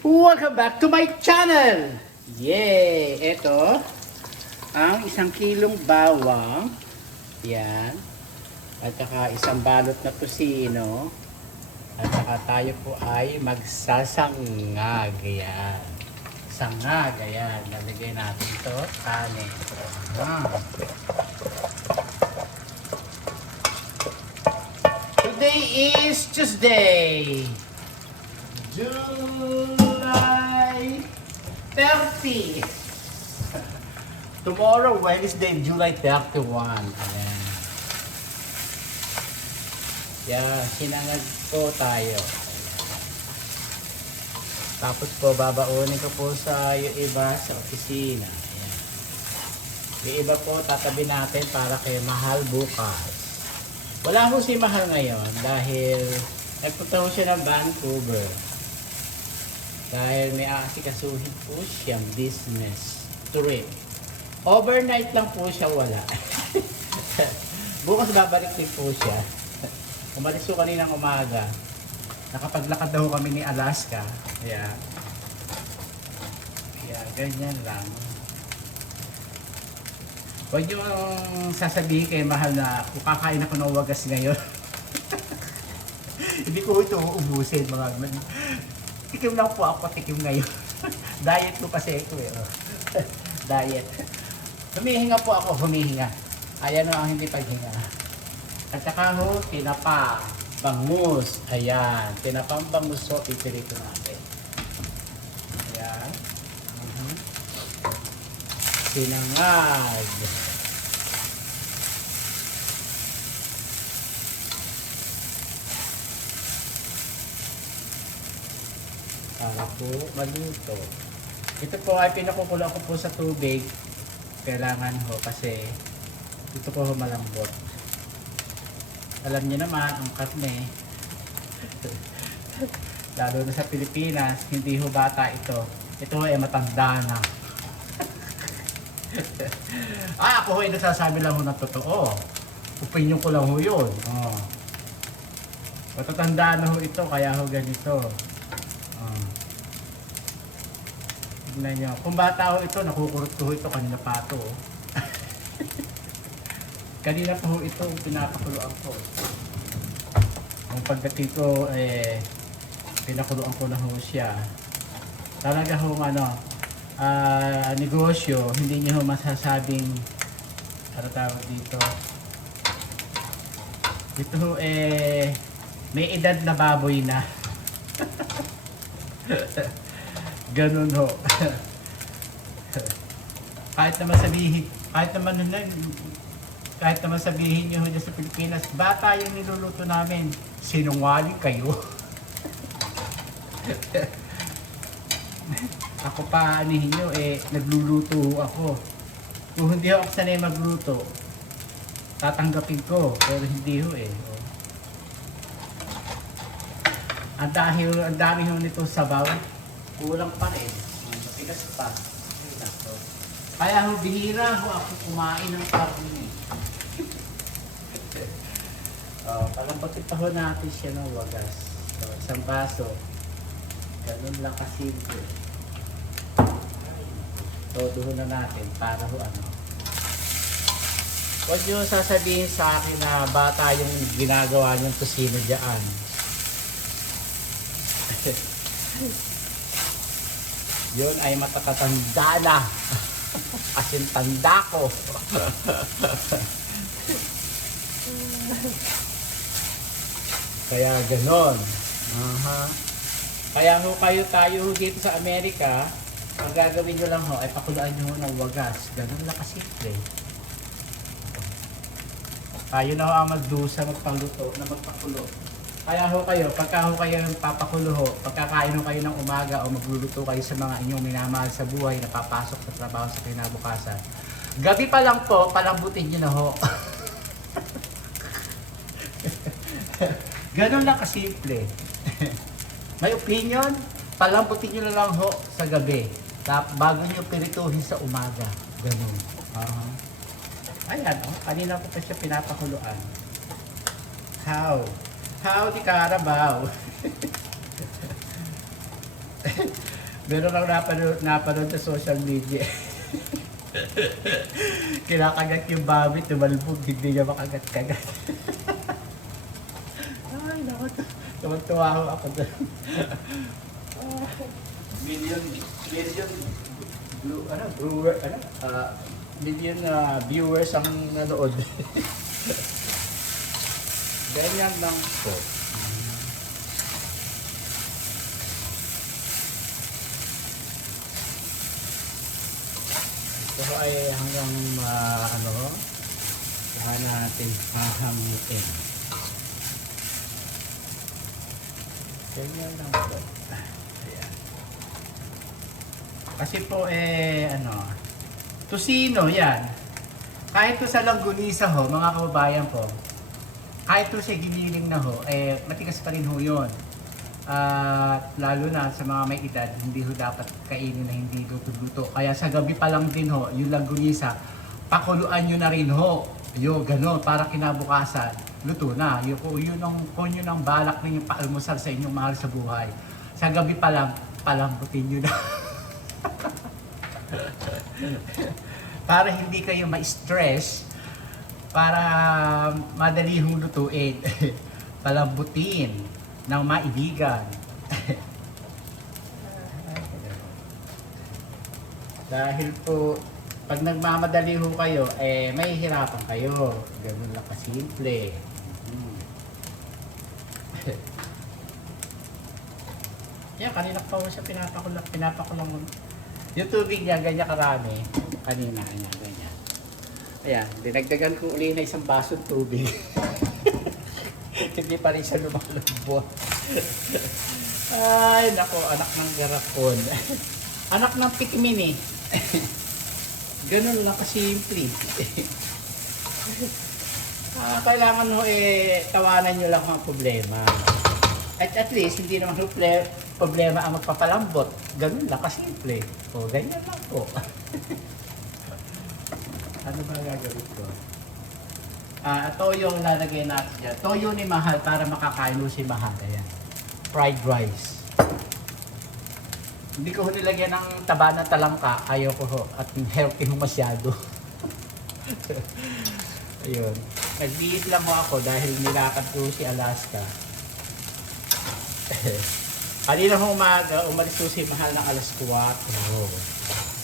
Welcome back to my channel! Yay! Ito, ang 1 kilong bawang. Yan. At saka isang balot na tusino. At saka tayo po ay magsasangag. Yan. Sangag. Ayan. Nalagay natin ito. Kanin. Today is Tuesday. July 30. Tomorrow, Wednesday, July 31. Ayan. Yeah, sinangag po tayo. Ayan. Tapos po, babaunin ko po sa yung iba sa opisina. Ayan. Yung iba po, tatabi natin para kay Mahal bukas. Wala po si Mahal ngayon dahil nagpunta po siya ng Vancouver. Dahil may aasikasuhin po siyang business trip. Overnight lang po siya wala. Bukas babalik din po siya. Umalis po kaninang umaga. Nakapaglakad daw kami ni Alaska. Kaya ganyan lang. Huwag niyo sasabihin kay Mahal na kung kakain ako ng wagas ngayon. Hindi ko ito uubusin mga tikim lang po ako, tikim ngayon. Diet ko kasi ito eh. Diet. Humihinga po ako, humihinga. Ayan o ang hindi paghinga. At saka ho, tinapa, bangus. Ayan, tinapang bangus ho, pipirito natin. Ayan. Sinangag. Para po maluto. Ito po ay pinakukulo ko po sa tubig. Kailangan ho kasi ito po ho malambot. Alam niyo naman ang karne. Lalo na sa Pilipinas, hindi ho bata ito. Ito ay matanda na. Ako ho ay nasasabi lang ho ng totoo. Opinion ko lang ho yun. Matatanda na ho ito kaya ho ganito. Tignan nyo. Kung bata ho ito, nakukurot ko ho ito. Kanina pa ito. Kanina pa ho ito, pinapakuluan ko. Ang pagdating ko, pinakuluan ko na ho siya. Talaga ho, negosyo, hindi nyo ho masasabing, ano tawag dito? Ito ho, may edad na baboy na. Ganun ho. kahit naman sabihin nyo dyan sa Pilipinas, bata yung niluluto namin. Sinungaling kayo. Ako pa anihin nyo, nagluluto ako. Kung hindi ako sanay magluto, tatanggapin ko. Pero hindi ho Ang dami ho nito sabaw. Kulang pa rin. Matigas pa. Kaya ho, bihira ho ako kumain ng karne. Palambatin pa ho natin siya ng wagas. Isang baso. Ganun lang kasimple. Todo na natin para ho Huwag nyo sasabihin sa akin na bata yung ginagawa niyong tusino dyan. Yun ay matakatanda na. As in tanda ko. Kaya ganon. Kaya ho tayo dito sa Amerika, ang gagawin nyo lang ho ay pakuluan nyo ng wagas. Ganon lang kasimple. Tayo na ho ang magdusa, magpaluto, na magpakulo. Kaya ho kayo, pagka ho kayo papakulo ho, pagkakain ho kayo ng umaga o magluluto kayo sa mga inyong minamahal sa buhay na papasok sa trabaho sa kinabukasan. Gabi pa lang po, palambutin nyo na ho. Ganun lang kasimple. May opinion, palambutin nyo na lang ho sa gabi. Bago nyo pirituhin sa umaga. Ganun. Ayan kanina ko pa siya pinapakuluan. Howdy Carabao. Meron lang napanood sa social media. Kinakagat yung baboy, tumalbog, hindi niya makagat-kagat. Ay, naku. Tuwa ako doon. million million viewers ang nanood. Ganyan lang po. Ito ay hanggang saan natin hahamutin. Ganyan lang po. Ayan. Kasi po tusino yan. Kahit to sa Longganisa ho, mga kababayan po, kahit to sa giniling na ho, matigas pa rin ho yun. At lalo na sa mga may edad, hindi ho dapat kainin na hindi luto-luto. Kaya sa gabi pa lang din ho, yung Longganisa, pakuluan nyo na rin ho. Yung gano'n, para kinabukasan, luto na. Kung yun ang balak ninyong paalmusal sa inyong mahal sa buhay. Sa gabi pa lang, palambutin nyo na. Para hindi kayo ma-stress, para madali hong lutuin. Palambutin ng maibigan. Dahil po, pag nagmamadali ho kayo, may hirapan kayo. Ganun lang kasimple. Yan, kanina pa ho siya pinapakulang. Yung tubig niya, ganyan karami. Kanina, ganyan. Ayan, dinagdagan ko uli na isang basong tubig. Hindi pa rin siya lumalambot. Ay, nako, anak ng garapon. Anak ng pikmin eh. Ganun lang kasimple. Kailangan ho tawanan nyo lang ang problema. At least, hindi naman problema ang magpapalambot. Ganun lang kasimple. O, ganyan lang po. Ano ba gagawin ko? Toyo ang lalagay natin dyan. Toyo ni Mahal para makakain mo si Mahal. Ayan. Fried rice. Hindi ko nilagyan ng taba na talangka. Ayaw ko ho. At healthy ho masyado. Ayun. Nag-diet lang ho ako dahil nilakad ko si Alaska. Kanina ho umaga, umalis ko si Mahal ng alas 4.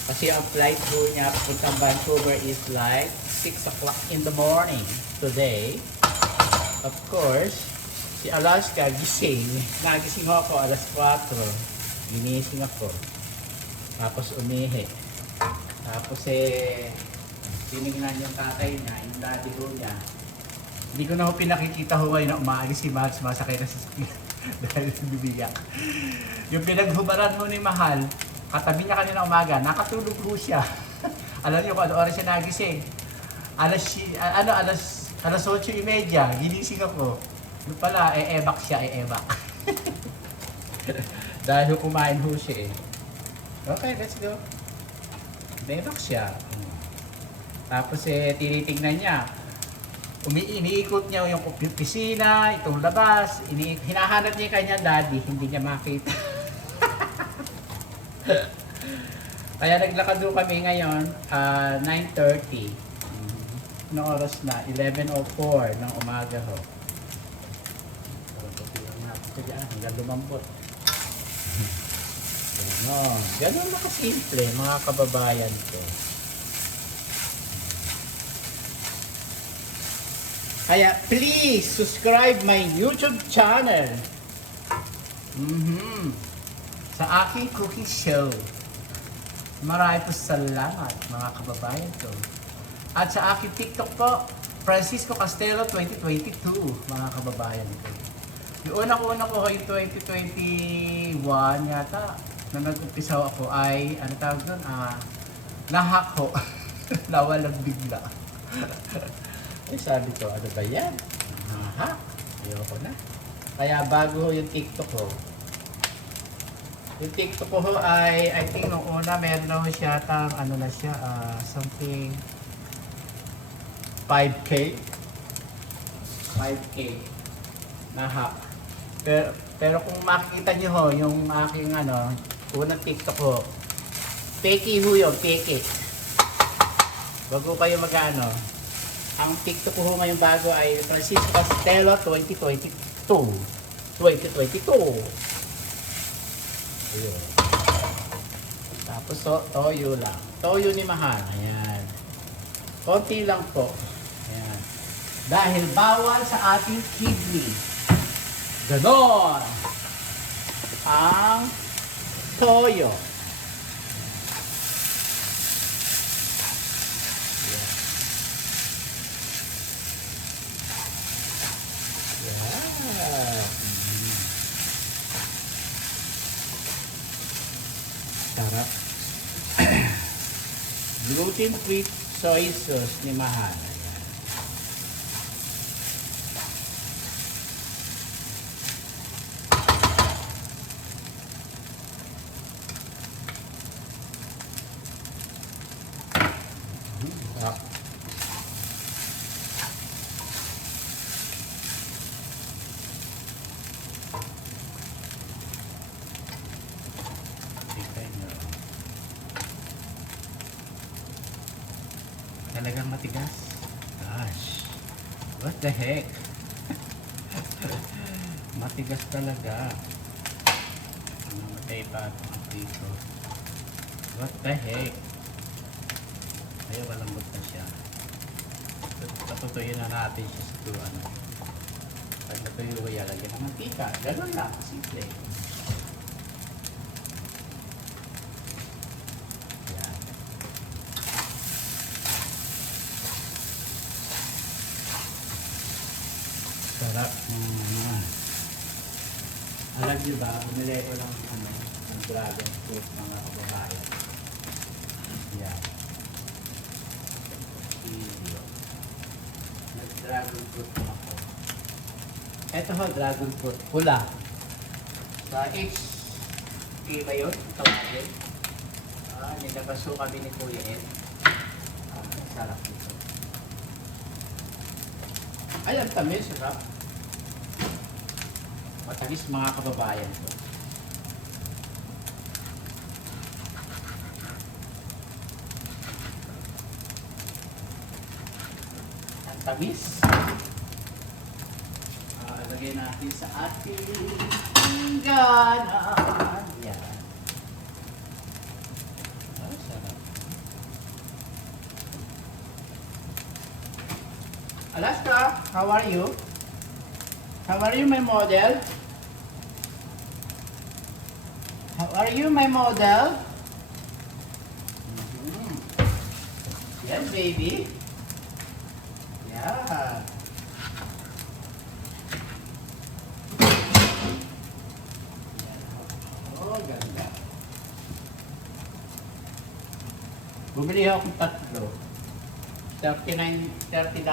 Kasi ang flight po niya papuntang Vancouver is like 6 o'clock in the morning today. Of course, si Alaska gising. Nagising ako alas 4. Ginising ako. Tapos umihi. Tapos tinignan yung tatay niya, yung daddy ko niya. Hindi ko na ho pinakikita ho ngayon na umaalis si Mahal, sumasakay na sa sakyan. Dahil bibiyak. Yung pinaghubaran mo ni Mahal, katabi niya kanina umaga, nakatulog ho siya. Alam niyo kung ano oras siya nagising. Alas 8:30, ginising ako. Yung pala, ebak siya, ebak. Dahil kumain ho siya eh. Okay, let's go. Ebak siya. Tapos tinitignan niya. Iniikot niya yung pisina, itong labas. Hinahanap niya yung kanyang daddy, hindi niya makita. Kaya naglakad doon kami ngayon, 9:30. Anong oras na? 11:04 ng umaga ho. Hanggang lumambot. Ganun na kasimple mga kababayan ko. Kaya please subscribe my YouTube channel. Sa aking cooking show. Maraming po salamat mga kababayan ko. At sa aking TikTok po, Francisco Castelo 2022 mga kababayan ko. Yung unang-una ko yung 2021 yata na nag-umpisa ako ay ano tawag nun? Nahack ho. Nawalang bigla. Sabi ko, ano ba yan? Nahack. Ayoko na. Kaya bago yung TikTok ko, yung TikTok ko ay, I think nung una meron na siya ano na siya, something 5K. 5K na hack. Pero kung makikita niyo ho, yung aking Unang TikTok ko. Peki ho yun, peki. Wag ko kayo mag-ano. Ang TikTok ko ngayong bago ay Francisco Castelo 2022. 2022. Ayun. Tapos toyo lang. Toyo ni Mahal. Ayan. Konti lang po. Ayan. Dahil bawal sa ating kidney. Ganon. Ang toyo. Sarap. Gluten-free soy sauce ni Mahal. Sarap. Talagang matigas. Gosh. What the heck? Matigas talaga. Namatay pa ako dito. What the heck? Ay, walang buta siya. Patutuyin na natin siya sa ano. Pag natuyo ko yan, lagyan ng mantika. Ganun lang. Simple. Sarap. Alam niyo ba, bumili ko lang ng dragon fruit mga kababayan. Yan. Nag-dragon fruit na ako. Ito ho, dragon fruit. Pula. Sa HP ba yun? Tawagin. Nilabaso kami ni Kuya Ed. Sarap nito. Ay, ang tamis, sarap. Matamis mga kababayan ko. Ang tamis. Lagay natin sa ating pingganan. Yan. Sarap. Alaska, how are you? How are you, my model? How are you, my model? Yes, baby. Yeah. Oh, ganda. Bumili akong tatlo. $30, $29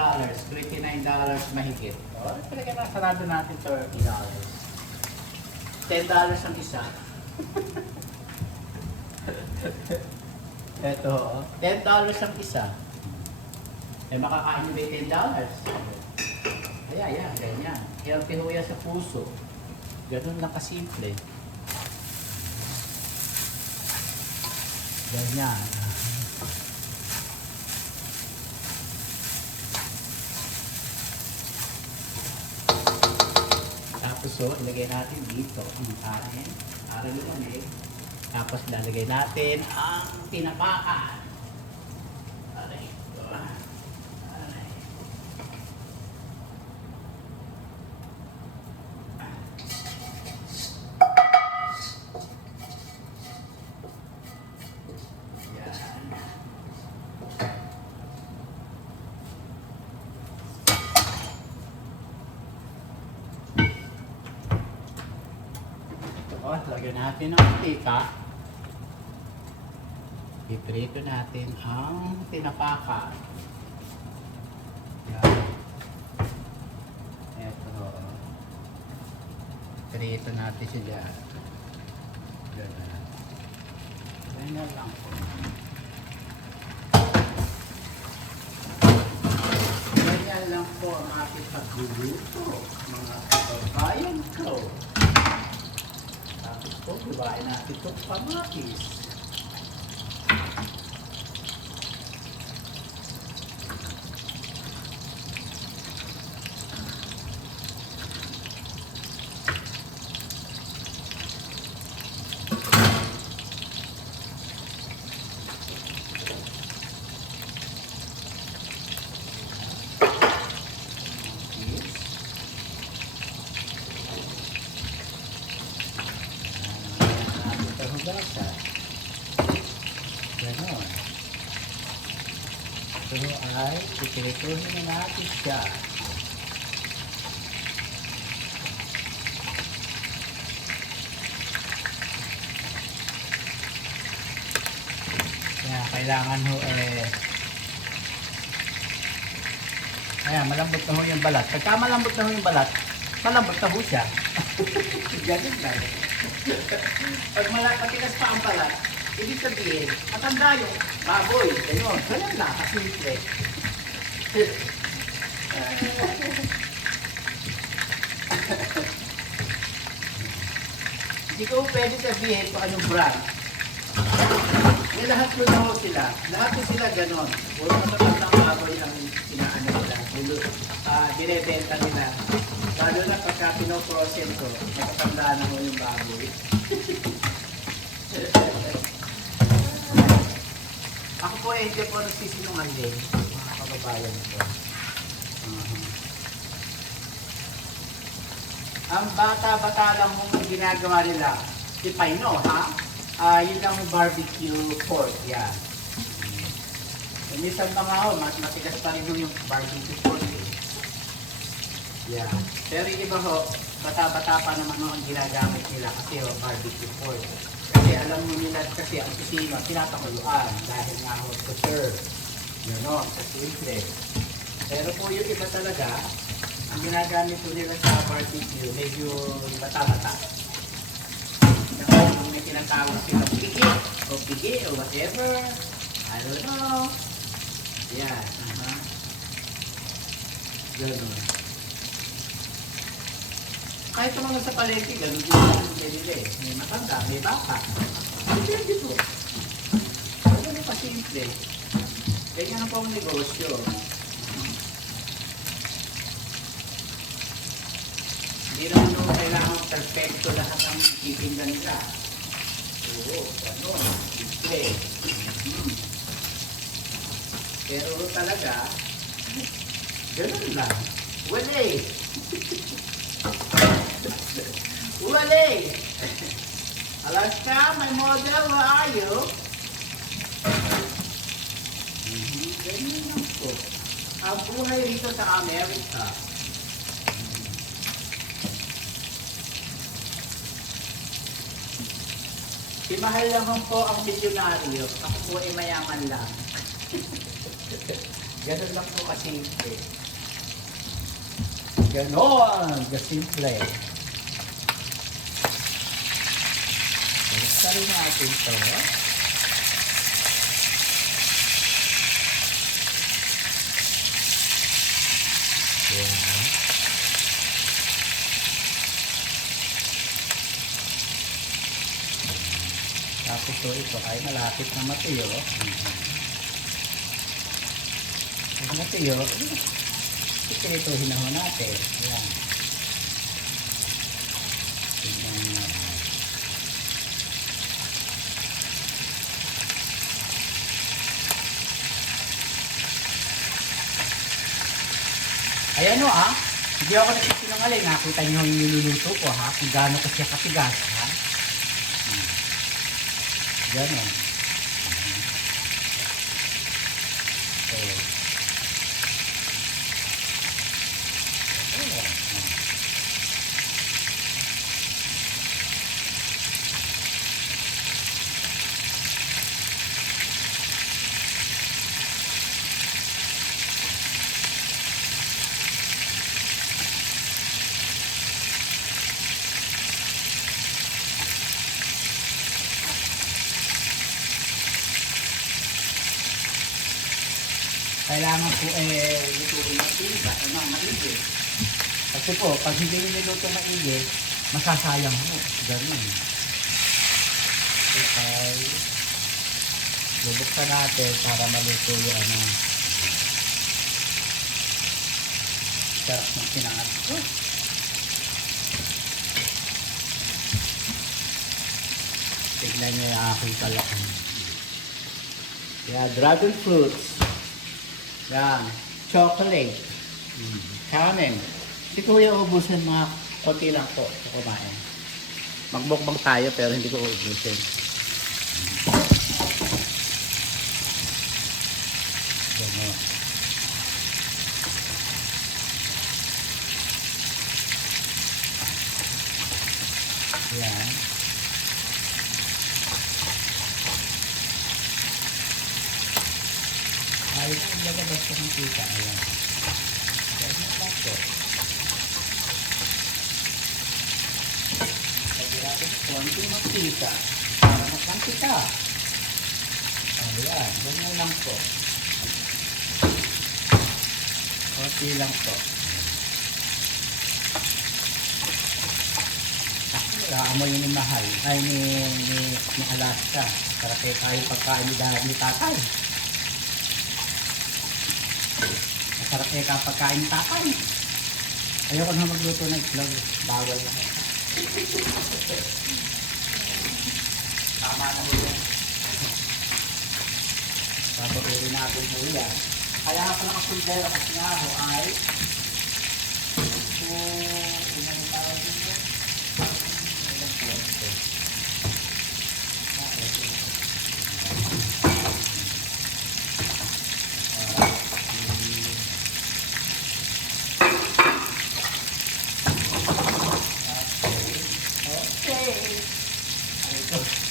mahigit. Oh, talaga na, sarado natin $30. $10 ang isa. Ito, $10 ang isa. Eh, makakain nyo ba yung $10? Ayan, ganyan. Healthy ho yan sa puso. Ganun lang kasimple. Ganyan. Tapos ilagay natin dito ang kanin. Aral lamig. Tapos lalagay natin ang tinapakan. Aray. Aray. Yan. Lagyan natin ang mantika. Iprito natin ang tinapakan. Yan. Ito. Prito natin siya dyan. Ganyan. Ganyan lang po. Ganyan lang po ang aking pagluluto. Mga kababayan ko. Tapos Po, hiwain natin itong kamatis. Hugasan. Ganon. Ito ay pipirituhin na natin siya. Kaya kailangan ho ayan, malambot na ho yung balat. Pagka malambot na ho yung balat, malambot na ho siya. Ganun lang. Pag matigas pa ang balat, ibig sabihin, matanda yung baboy. Ganyan. Ganyan lang, kasimple. Hindi ko pwede sabihin kung anong brand. May lahat yun na ho sila. Lahat yun sila ganon. Puro matatandang baboy ang sinaano nila. Binibenta nila. Lalo na pagka pinoprosen ko, matatanda na ho yung baboy. Ako po hindi po nagsisinungaling, mga kababayan ko. Ang bata-bata lang mong ginagawa nila, si Paino, ha? Yun lang yung barbecue pork, yan. Minsan pa nga ho, matigas pa rin yung barbecue pork. Yeah. Pero yung iba ho, bata-bata pa naman ho ang ginagamit nila kasi ho, barbecue pork. Kasi alam mo nila kasi ang kusino, tinatanguluan dahil nga ho, to serve. Yun o, kasimple. Pero po yung iba talaga, ang ginagamit po nila sa barbecue, medyo bata-bata. Kung may tinatawag sila pigi o whatever, I don't know. Yeah, Ganun. Kahit sa mga sa palengke, ganun din ang binili. May matanda, may bata. Depende po. Ganun pa simple. Ganyan na po ang negosyo. Hindi naman nung kailangan perfecto lahat ang titinda nila. Oo, ganun. Simple. Pero talaga, ganun lang. Wala eh. Wale! Alaska, my model, where are you? Ganyan lang po. Ang buhay rito sa Amerika. Si Mahal lang po ang misyonaryo. Ako po ay mayaman lang. Ganun lang po kasimple. Ganon, kasimple. Baliktari natin ito. Ayan. Tapos ito ay malapit na matuyo. Pag matuyo, ipirituhin na ho natin. Ayan. Tignan nyo. Ayan o hindi ako nagsisinungaling. Nakita nyo yung niluluto ko ha, kung gaano ko siya katigas ha. Ganon. Kailangan po lutuin natin sa maigi. Kasi po, pag hindi niluto maigi, masasayang po. Ganun. ito ay bubuksan natin para maluto yung ano. Sarap ng kinaan. Tignan nyo yung aking kalakan. Yeah, dragon fruits. Yan. Chocolate. Kanin. Hindi ko yung ubusin, mga konti lang po. Kumain. Magbukbang tayo pero hindi ko ubusin. Ganun. Yan. Ayos ang lalabas ko ng kita. Ayan. Ganyan lang po. Lagyan natin konting magkita para magkantita. Ayan. Ganyan lang po. Konti lang po. Amoy ni Mahal. Ay, ni Alaska. Para kayo tayo pagkain ni Tatay. Masarap eh kapag kain tatay. Ayoko na magluto ng itlog. Bawal na. Tama na mo yan. Babagurin natin po yan. Kaya nga pala kasundero kasi nga ako ay inang tawag dito.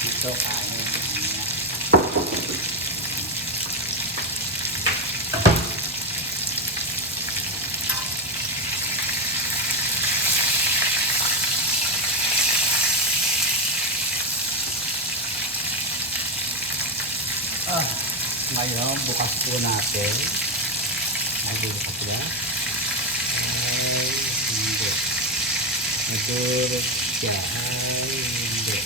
Ito kanin. Ngayon, bukas po natin. Nagbubukas ba? Ay, hindi. Nagburog siya. Ay, hindi.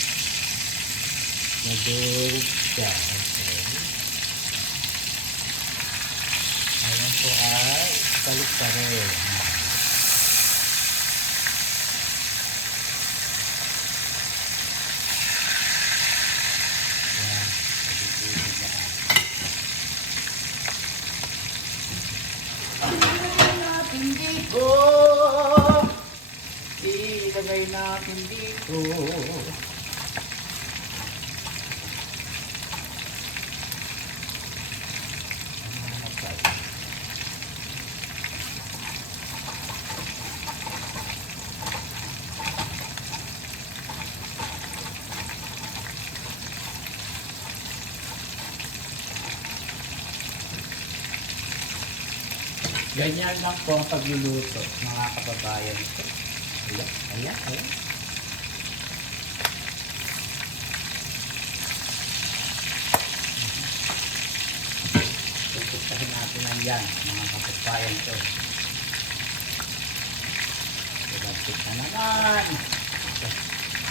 Nagburog siya. Okay. Ayan po ay balik pa rin. Ayan. Ilagay natin dito. Ganyan lang po ang pagluluto, mga kababayan ko. Ayan, ayan, ayan. Tutupahin natin lang yan, mga kababayan ko. Tutupahin na naman.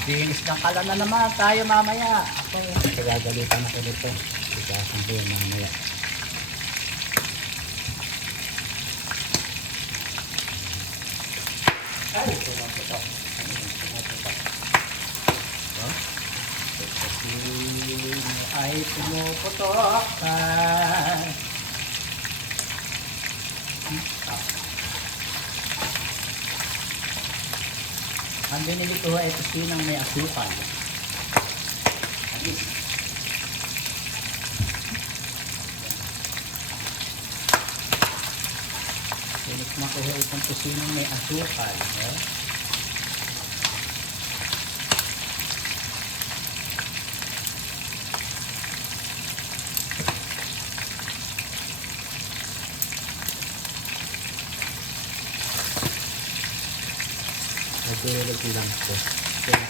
Dinis ng kalan na naman tayo mamaya. Ako, gagalitan ako dito. Tutupahin ko yung mamaya. Ay, pumuputok. Pumuputok. Kasi ay pumuputok. Ang binili ko ay tusinang may asukal. Alis. Pilit makuha itong tusinang may asukal. Nagulog lang po. Yan.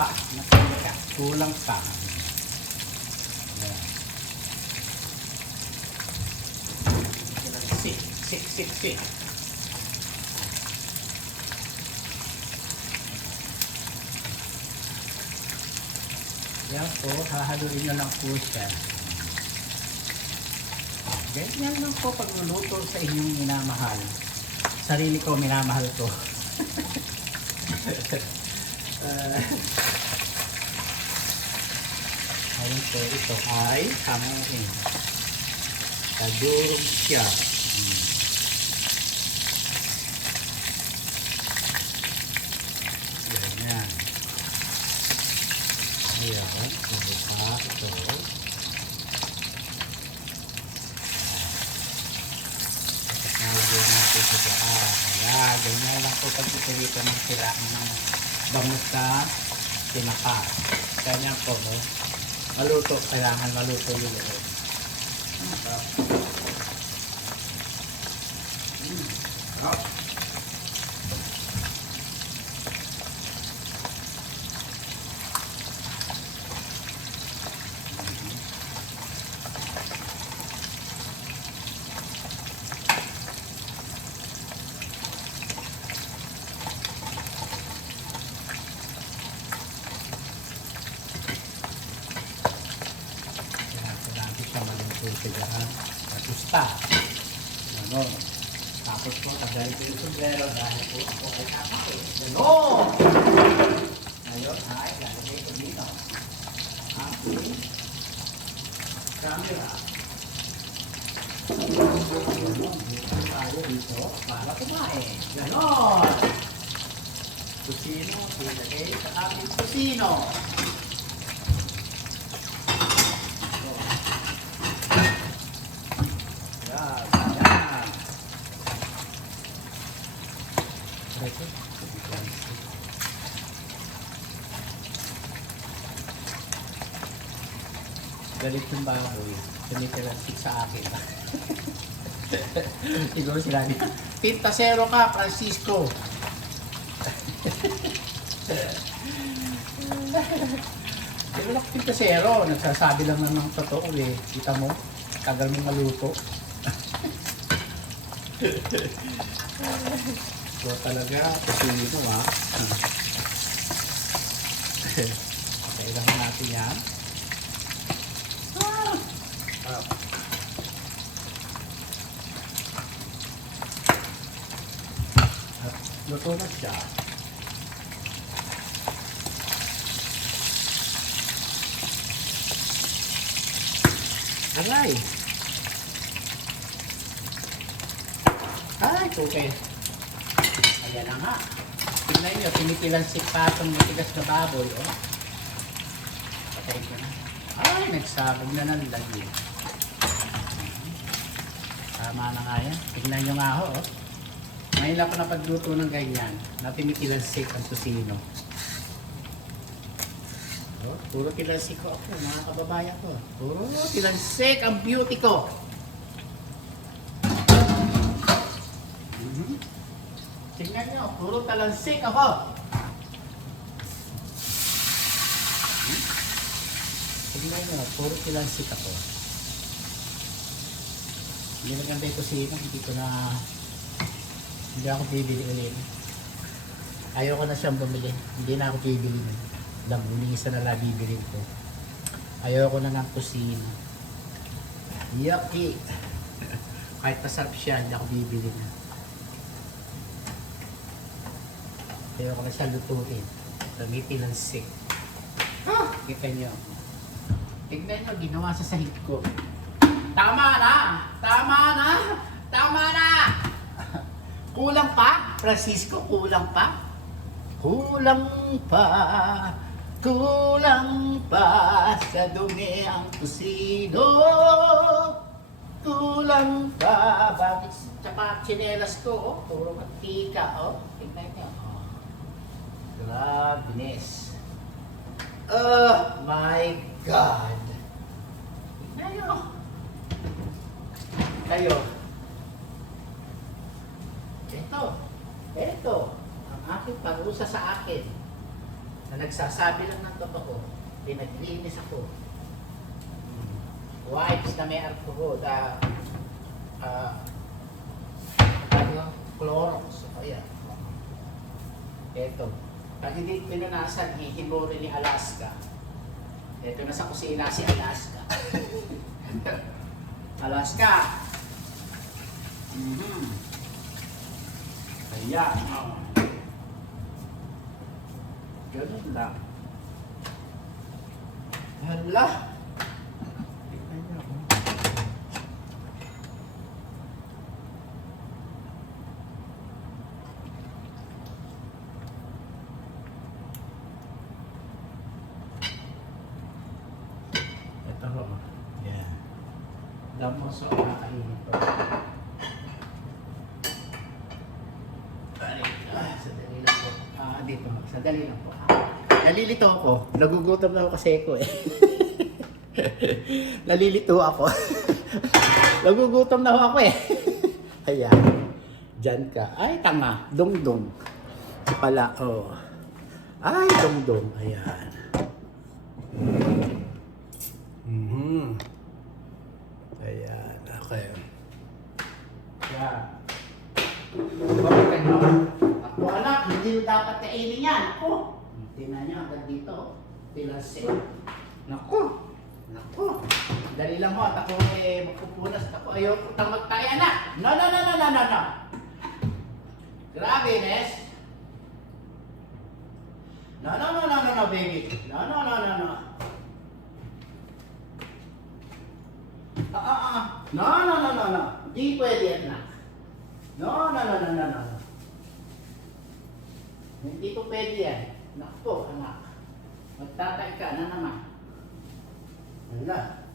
pa. Natangka. Kulang pa. Ayan. Sik. Yan po, hahaluin na lang po siya. Ganyan lang po pagluluto sa inyong minamahal. Sarili ko, minamahal ko. Ayun po, ito ay kamuin. Kadurog siya. Ganyan. Ayan, kumita ito. Nalagyan natin sa daan. Ayan, ganyan lang po pag-ipilito ng sila ng bangus na tinaka. Ganyan po, no? Maluto, kailangan maluto yung loob. Gusta. Ano? Tapos po, tagalit ko yung sombrero dahil po ako ay kakain. Ano? Ngayon ay lalagay ko dito. Aking camera. Ganon. Dito tayo dito para kumain. Ganon. Kusino. Ilagay sa ating kusino. Galit yung baboy. Tumitiransik sa akin. Siguro sila niya. Pintasero ka, Francisco. Di ba pintasero? Nagsasabi lang naman ng totoo eh. Kita mo? Tagal mong maluto. So talaga, patuloy mo ha. Kailangan natin yan. Luto na siya. Aray! Ay, okay. Ayan na nga. Tignan nyo, tinitilansik pa itong matigas na baboy. Oh. Patay ko na. Ay, nagsabog na ng lagi. Tama na nga yan. Tignan nyo nga ho. Oh. Ngayon lang ako napagluto ng ganyan na tinitilansik ang tusino. Oh, puro tilansik ko ako, mga kababayan ko. Puro tilansik ang beauty ko. Tingnan nyo, puro talansik ako. Tingnan nyo, puro talansik ako. Hindi maganda ito sino, hindi ako bibili ulit. Ayoko na siyang bumili, hindi na ako bibili. Isa na lang bibili ko. Ayoko na ng kusina. Yucky! Kahit masarap siya, hindi ako bibili na. Ayoko na siya lutuin. Gamitin ng sick. Kita nyo. Tignan nyo, ginawa sa sahig ko. Tama na! Tama na! Tama na! Kulang pa? Francisco, kulang pa? Kulang pa. Kulang pa sa dumi ang kusino. Kulang pa. Bakit? Tsaka tsinelas ko, oh. Puro mantika, oh. Tignan nyo. Grabiness. Oh my God. Kayo. Ito. Ang aking parusa sa akin. na nagsasabi lang ng totoo, pinaglinis ako. Wipes na may alcohol, Clorox, ayan. Ito. Pag hindi pinunasan, hihimuri ni Alaska. Ito na sa kusina si Alaska. Alaska! Ayan. Oh. Ganun lang. Hala! Tignan niyo ako. Ito ho. Yan. Damos o kakainin ko. Sandali lang po. Dito. Sandali lang po. Nalilito ako. Nagugutom na ako kasi ako eh. Nalilito ako. Nagugutom na ako eh. Ayan. Diyan ka. Ay, tanga. Dungdung. Ito pala. Oh. Ay, dungdung. Ayan. Ayan. Okay. Ayan. Ako anak, hindi mo dapat kainin yan. Ako. Tingnan niyo agad dito. Pilasin. Naku. Naku. Dali lang ho. At ako magpupunas. At ako ayaw putang magtaya na. No. Grabe, Nes. No, baby. No. No. Di pwede yan na. No. Hindi po pwede yan. Naku, anak. Magtatay ka na naman. Wala.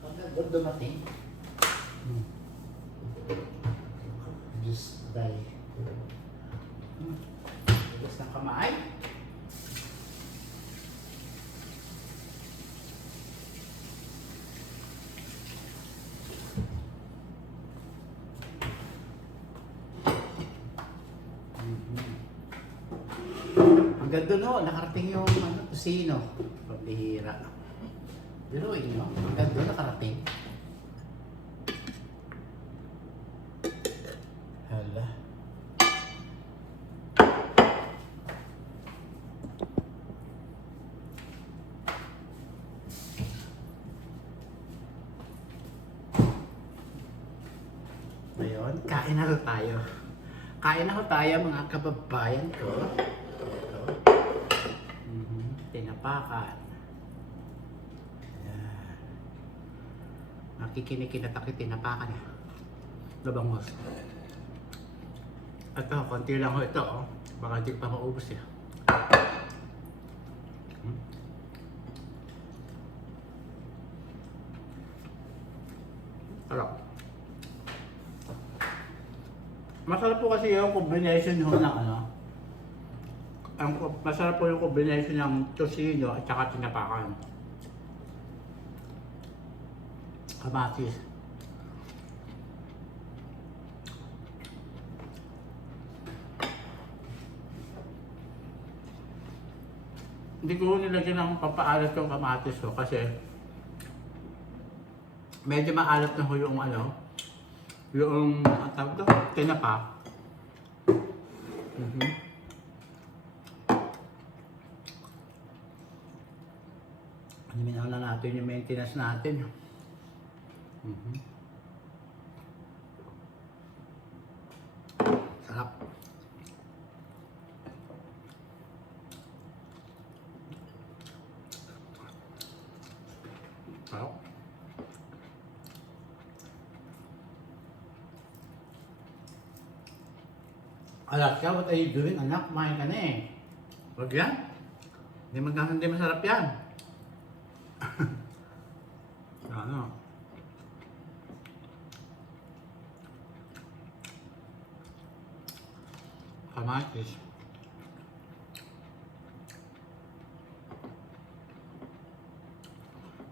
Pagkagod dumating. Diyos day. Tugas ng kamay. Hanggang doon o, nakarating yung tusino. Pabihira. Biruin nyo, hanggang doon nakarating. Hala. Ngayon, kain na tayo. Kain na tayo mga kababayan ko. Tinapakan. Ayan. Nakikinikinat tinapakan na. Labangos. Ito, konti lang ho ito. Oh. Baka di pa maubos eh. Sarap. Masarap po kasi yung combination ho ng ano. Masarap po yung combination ng tosino at saka tinapakan. Kamatis. Hindi ko nilagyan ng papaalat yung kamatis ko kasi medyo maalat na ho yung ano, yung tawag to, tinapa. Minaw na natin yung maintenance natin. Sarap. Sarap. Alaska, what are you doing? Anak, kumain ka na eh. Wag yan. Hindi masarap yan. Ano? Kamatis.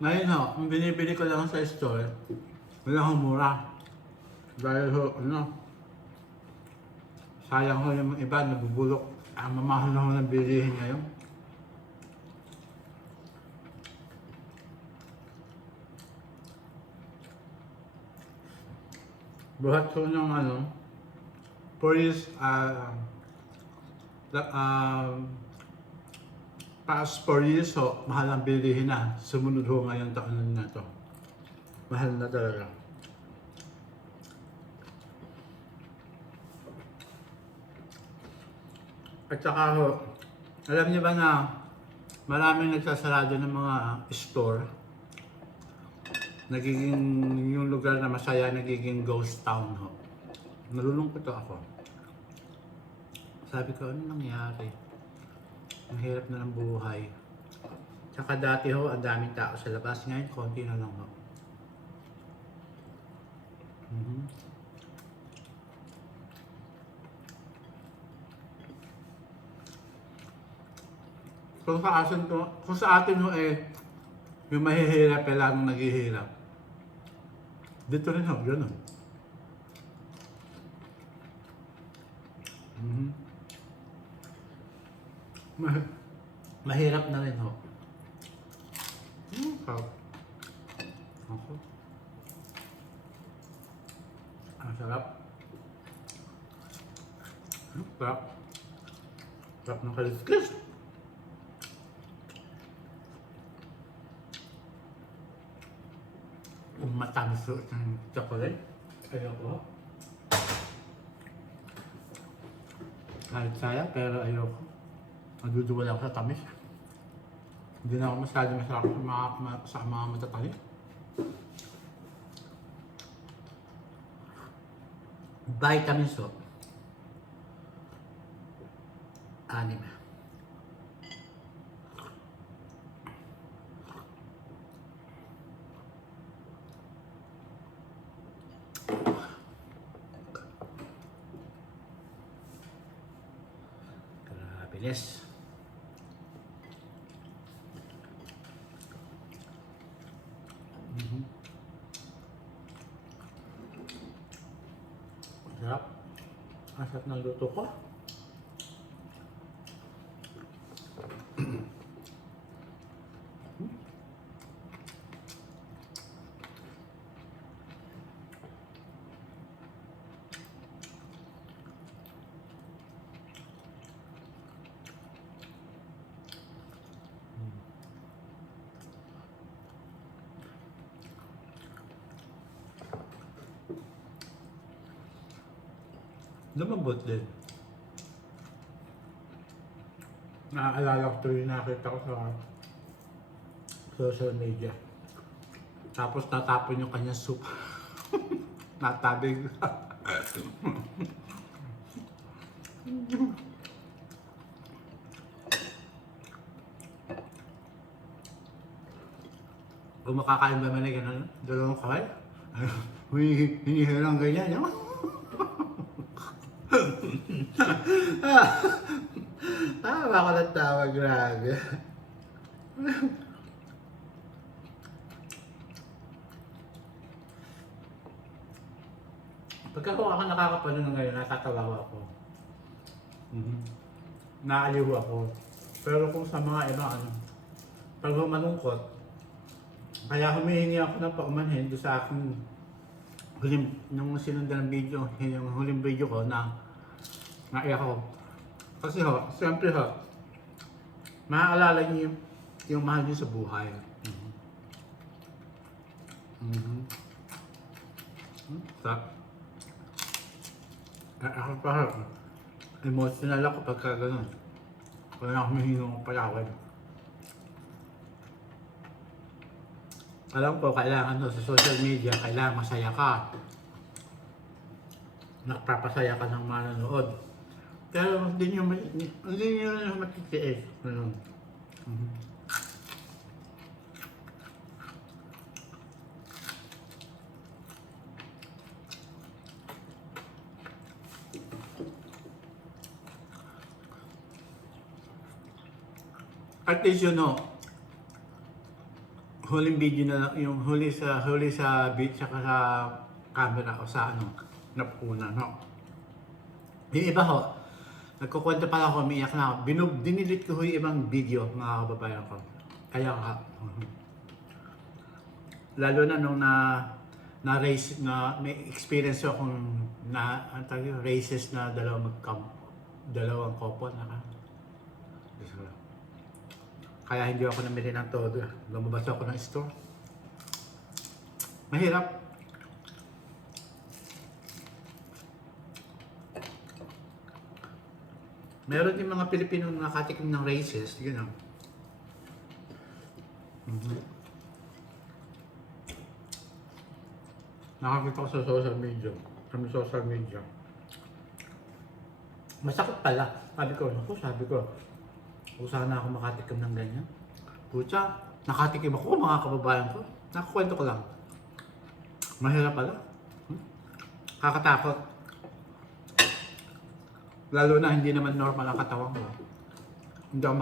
Ngayon ho, ang binibili ko lang sa store, wala akong mura. Dahil ho, sayang ho yung iba, nabubulok. Ang mamahal na ho ng bilihin ngayon. Buhat ko ng ano, Paris, past 4 years ho, mahal ang bilihin na. Sumunod ho ngayon taon na to. Mahal na talaga. At saka ho, alam niyo ba na maraming nagsasarado ng mga store, nagiging yung lugar na masaya nagiging ghost town ho. Nalulungkot ako. Sabi ko, ano nangyari? Ang hirap na ng buhay. Tsaka dati ho, ang daming tao sa labas. Ngayon, konti na lang ho. Kung sa atin ho yung mahihirap ay lagong naghihirap. Dito rin ho, gano'n. Mahirap na rin ho. Sarap. Ako. Ang sarap. Sarap. Sarap ng kaliskis. Kung matamis ng chocolate, ayoko. Kahit saya, pero ayoko. Naduduwal ako sa tamis. Hindi na ako masyado masarap sa mga matatamis. Vitamins ho. 6. Bilis. Sarap. Ang sarap ng luto ko. Lumabot din. Naaalala ko tuloy nakita ko sa social media. Tapos natapon yung kanyang soup. Natabig. Kung makakain ba man ay gano'n, dalawang kamay, hinihilang ganyan, no? Tawa ko ng tawa, grabe. Pagka ako nakakapanood ngayon, natatawa ako. Naaliw ako. Pero kung sa mga iba, pag malungkot, kaya humihingi ako ng paumanhin doon sa aking nung sinundan ng video, yung huling video ko na naiyak ako. Kasi ho, siyempre ho, maaalala niyo yung mahal niyo sa buhay. Stop. Ako pa ho, emotional ako pagka gano'n. Wala akong humihingi ng palawad. Alam ko, kailangan sa social media, kailangan masaya ka. Nagpapasaya ka ng manonood. Pero hindi nyo matitiis. At least huling video na yung huli sa beach saka sa camera o sa napuna, no. Yung iba ho, Nagkukwento pala ako, umiiyak na ako. Dinilit ko yung ibang video, mga kababayan ko. Kaya ka. Lalo na nung na race na may experience akong races na dalawang couple na. Kaya hindi ako namili ng todo. Lumabas ako ng store. Mahirap. Meron din mga Pilipino na nakatikim ng races, yun know. Nakakita ko sa social media. Masakit pala. Sabi ko, kung sana ako makatikim ng ganyan. Pucha, nakatikim ako mga kababayan ko. Nakakwento ko lang. Mahirap pala. Kakatakot. Lalo na hindi naman normal ang katawan ko. Hindi ako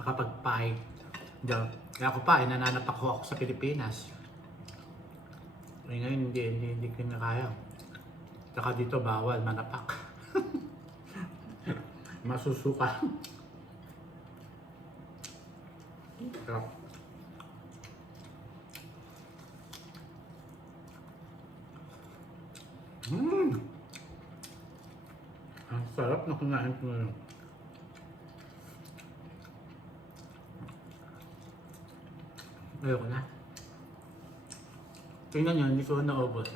makapag-pie. Kaya ako pa, nananapak ako sa Pilipinas. Ngayon hindi ko na kaya. Saka dito bawal manapak. Masusuka. Sarap. Ang sarap na kunain ko ngayon. Ayoko na. Tingnan nyo, hindi ko naubos.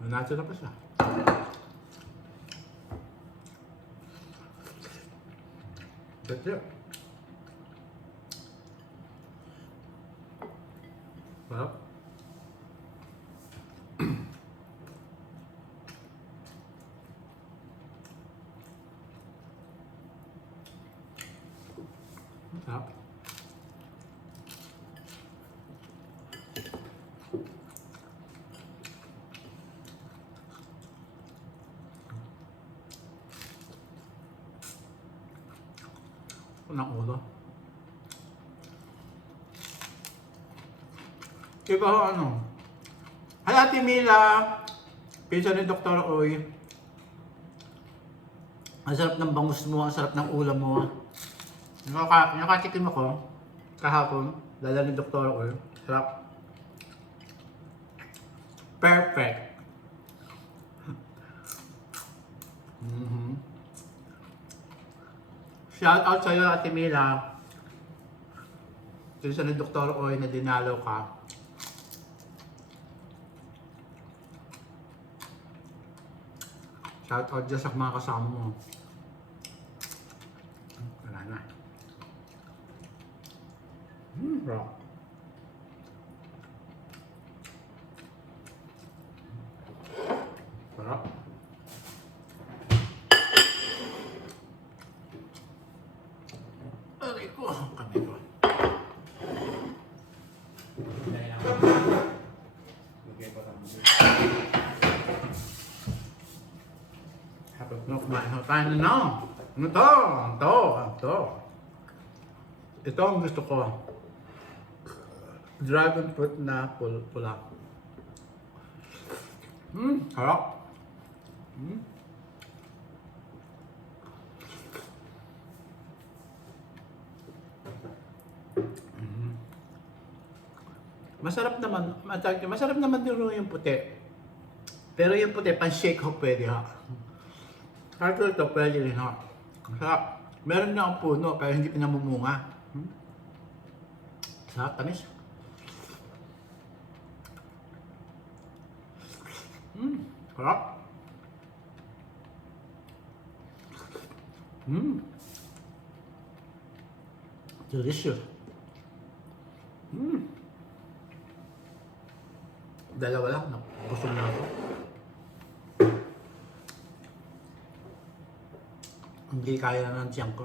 Natira pa siya. That's it. Well. Sarap. Ng ulo. Iba ho ano? Hi Ate Mila! Pizza ni Dr. Oy. Ang sarap ng bangus mo, ang sarap ng ulam mo. Nakatikim ako kahapon, dala ni Dr. Oy. Sarap. Perfect. Shout out sa'yo, Ate Mila. Pizza ni Dr. Oy na dinalaw ka. Shout out dyan sa mga kasama mo. Wala na. Bro. Sarap. Aray ko. Kami ko. Habang kumain tayo na. Ano to? Ito ang gusto ko. Dragon fruit na pula. Harap. Masarap naman din yung puti. Pero yung puti, pan-shake ho pwede ha. Kahit ito, pwede rin ha. Masarap. Meron na ang puno, pero hindi pinamumunga. Sarap, tamis. Sarap. Delicious. Dalawa lang, busog na ako. Hindi kaya na ng tiyan ko.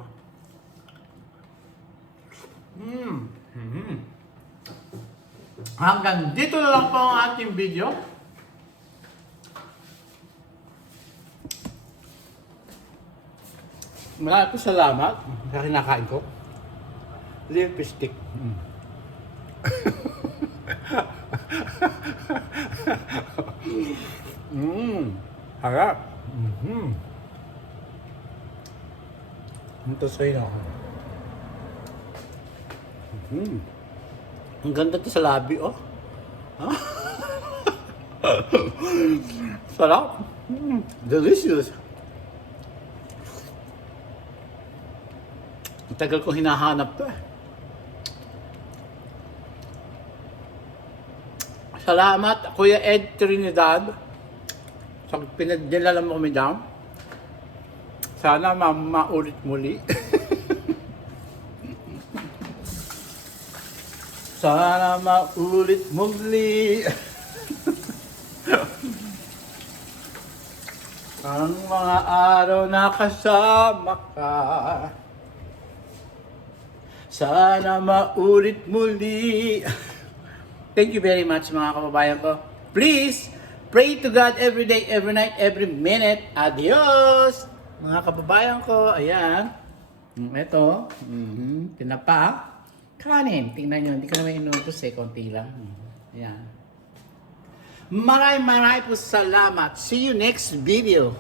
Hanggang dito na lang po ang ating video. Maraming po salamat sa kinakain ko. Live stick. Harap. Ito sa'yo na ako. Ang ganda to sa labi, oh. Ha? Sarap. Delicious. Ang tagal ko hinahanap to eh. Salamat, Kuya Ed Trinidad. Sa pinagdala mo kami down. Sana maulit muli. Sana maulit muli. Ang mga araw na kasama ka. Sana maulit muli. Thank you very much mga kababayan ko. Please, pray to God every day, every night, every minute. Adios! Mga kababayan ko, ayan. Ito, tinapa. Kanin, tingnan nyo, hindi ko naman inutos eh, konti lang. Ayan. Maraming po salamat. See you next video.